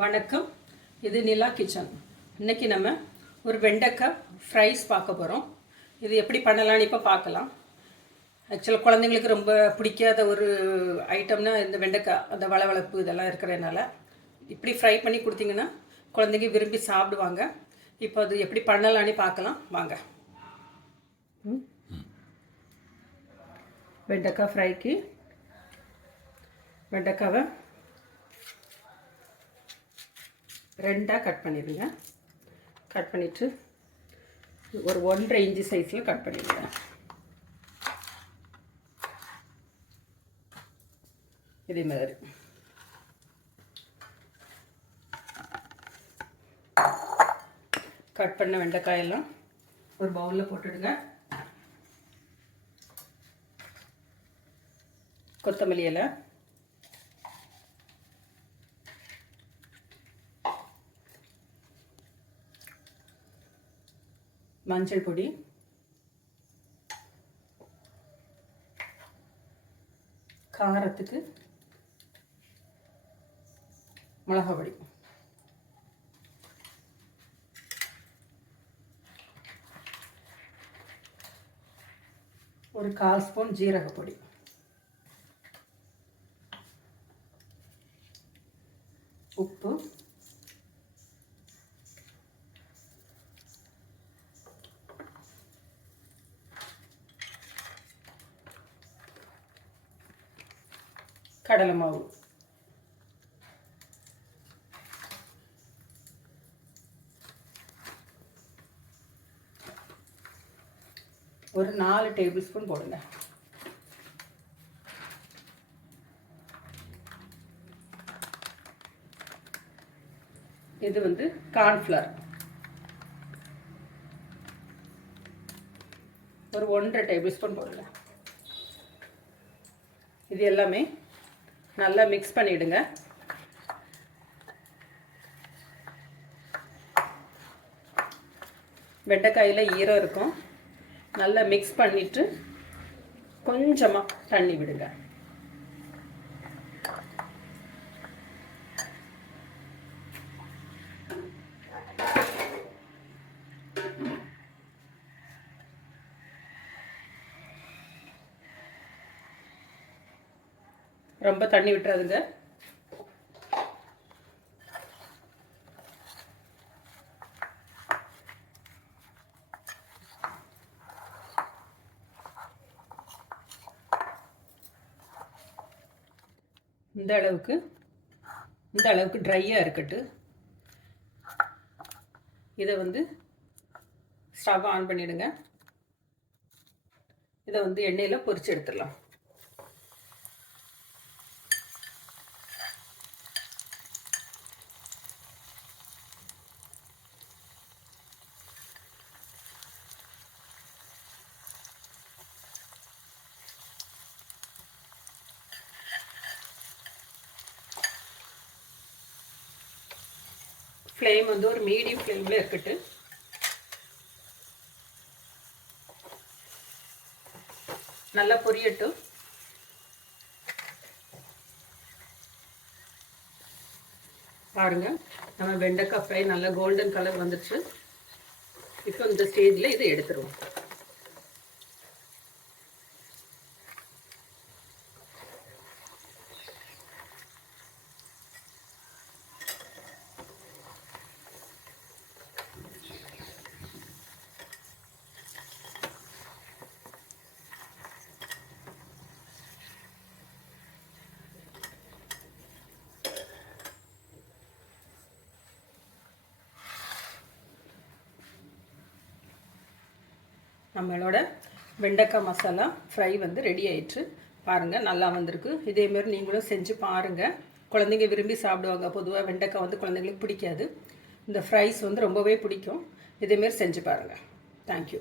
வணக்கம். இது நிலா கிச்சன். இன்றைக்கி நம்ம ஒரு வெண்டைக்காய் ஃப்ரைஸ் பார்க்க போகிறோம். இது எப்படி பண்ணலான்னு இப்போ பார்க்கலாம். ஆக்சுவலாக குழந்தைங்களுக்கு ரொம்ப பிடிக்காத ஒரு ஐட்டம்னா இந்த வெண்டைக்காய், அந்த வளவளப்பு இதெல்லாம் இருக்கிறதுனால இப்படி ஃப்ரை பண்ணி கொடுத்தீங்கன்னா குழந்தைங்க விரும்பி சாப்பிடுவாங்க. இப்போ அது எப்படி பண்ணலான்னு பார்க்கலாம் வாங்க. வெண்டைக்காய் ஃப்ரைக்கு வெண்டைக்காவை ரெண்டாக கட் பண்ணிடுங்க. கட் பண்ணிவிட்டு ஒரு 1.5 இன்ச்சு சைஸில் கட் பண்ணிடுங்க. இதே மாதிரி கட் பண்ண வெண்டைக்காயெல்லாம் ஒரு பவுலில் போட்டுடுங்க. கொத்தமல்லி இலை, மஞ்சள் பொடி, காரத்துக்கு மிளகாய் பொடி, ஒரு 1/4 ஸ்பூன் ஜீரக பொடி, உப்பு, கடலை மாவு, ஒரு 4 டேபிள் ஸ்பூன் போடுங்க. இது வந்து கார்ன்ஃப்ளவர் ஒரு 1.5 டேபிள் ஸ்பூன் போடுங்க. இது எல்லாமே நல்லா மிக்ஸ் பண்ணிவிடுங்க. வெண்டைக்காயில் ஈரம் இருக்கும். நல்லா மிக்ஸ் பண்ணிவிட்டு கொஞ்சமாக தண்ணி விடுங்க. ரொம்ப தண்ணி விட்டுறாதுங்க. இந்த அளவுக்கு ட்ரையாக இருக்கட்டும். இதை வந்து ஸ்டவ் ஆன் பண்ணிவிடுங்க. இதை வந்து எண்ணெயில் பொரிச்சு எடுத்துடலாம். ஃப்ளேம் வந்து ஒரு மீடியம் ஃப்ளேமில் இருக்கட்டும். நல்லா பொரியட்டும். பாருங்க, நம்ம வெண்டைக்காய் ஃப்ரை நல்லா கோல்டன் கலர் வந்துடுச்சு. இப்போ இந்த ஸ்டேஜில் இதை எடுத்துருவோம். நம்மளோட வெண்டைக்காய் மசாலா ஃப்ரை வந்து ரெடி ஆயிடுச்சு. பாருங்கள், நல்லா வந்திருக்கு. இதேமாரி நீங்களும் செஞ்சு பாருங்கள். குழந்தைங்க விரும்பி சாப்பிடுவாங்க. பொதுவாக வெண்டைக்காய் வந்து குழந்தைங்களுக்கு பிடிக்காது. இந்த ஃப்ரைஸ் வந்து ரொம்பவே பிடிக்கும். இதேமாரி செஞ்சு பாருங்கள். தேங்க்யூ.